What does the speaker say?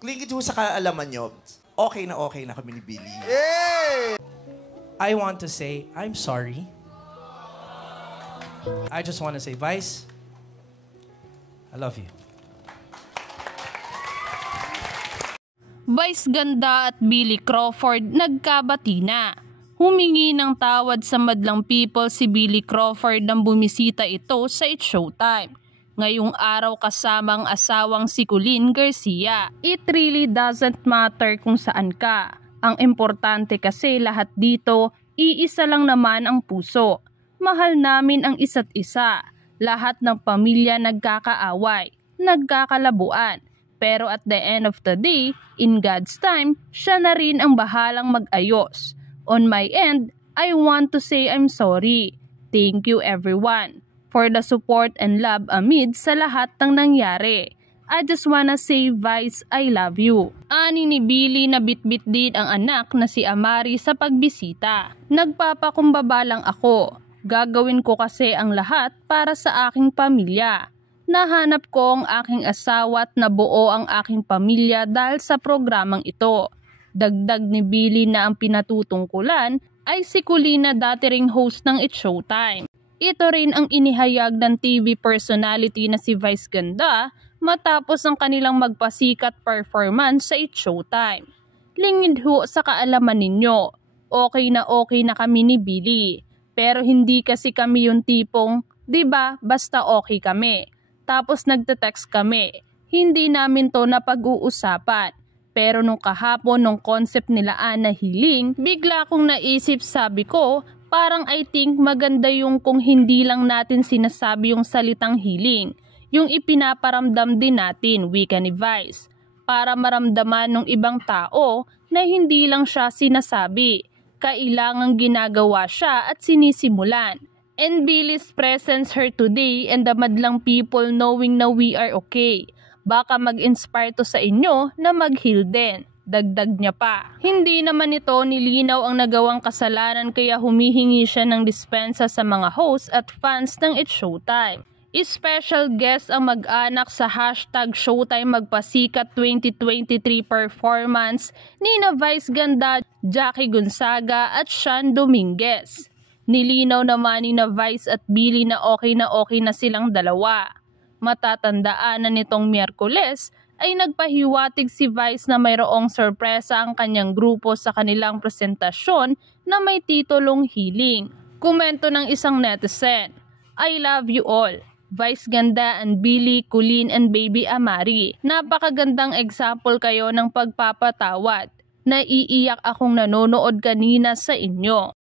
Klingit ho sa kaalaman nyo, okay na kami ni Billy. I want to say, I'm sorry. I just want to say, Vice, I love you. Vice Ganda at Billy Crawford nagkabati na. Humingi ng tawad sa madlang people si Billy Crawford nang bumisita ito sa It's Showtime. Ngayong araw kasama ang asawang si Colleen Garcia. It really doesn't matter kung saan ka. Ang importante kasi lahat dito, iisa lang naman ang puso. Mahal namin ang isa't isa. Lahat ng pamilya nagkakaaway, nagkakalabuan. Pero at the end of the day, in God's time, siya na rin ang bahalang mag-ayos. On my end, I want to say I'm sorry. Thank you everyone for the support and love amid sa lahat ng nangyari. I just wanna say, Vice, I love you. Ani ni Billy na bitbit din ang anak na si Amari sa pagbisita. Nagpapakumbaba lang ako. Gagawin ko kasi ang lahat para sa aking pamilya. Nahanap ko ang aking asawa at nabuo ang aking pamilya dahil sa programang ito. Dagdag ni Billy na ang pinatutungkulan ay si Colleen na dati ring host ng It's Showtime. Ito rin ang inihayag ng TV personality na si Vice Ganda matapos ang kanilang magpasikat performance sa It's Showtime. Lingid ho sa kaalaman ninyo, okay na kami ni Billy. Pero hindi kasi kami yung tipong, 'di ba, basta okay kami. Tapos nagte-text kami. Hindi namin to napag-uusapan. Pero nung kahapon, nung concept nila na healing, bigla kong naisip, sabi ko, parang I think maganda yung kung hindi lang natin sinasabi yung salitang healing. Yung ipinaparamdam din natin, wika ni Vice. Para maramdaman ng ibang tao na hindi lang siya sinasabi. Kailangang ginagawa siya at sinisimulan. And Billy's presence here today and the madlang people knowing na we are okay. Baka mag-inspire to sa inyo na mag-heal din. Dagdag niya pa. Hindi naman ito nilinaw ang nagawang kasalanan kaya humihingi siya ng dispensa sa mga hosts at fans ng It's Showtime. Special guest ang mag-anak sa #Showtime Magpasikat 2023 performance ni na Vice Ganda, Jackie Gonzaga at Sean Dominguez. Nilinaw naman ni na Vice at Billy na okay na silang dalawa. Matatandaan na nitong Miyerkules ay nagpahiwatig si Vice na mayroong sorpresa ang kanyang grupo sa kanilang presentasyon na may titulong Healing. Komento ng isang netizen, I love you all. Vice Ganda and Billy, Colleen and Baby Amari. Napakagandang example kayo ng pagpapatawad. Naiiyak akong nanonood kanina sa inyo.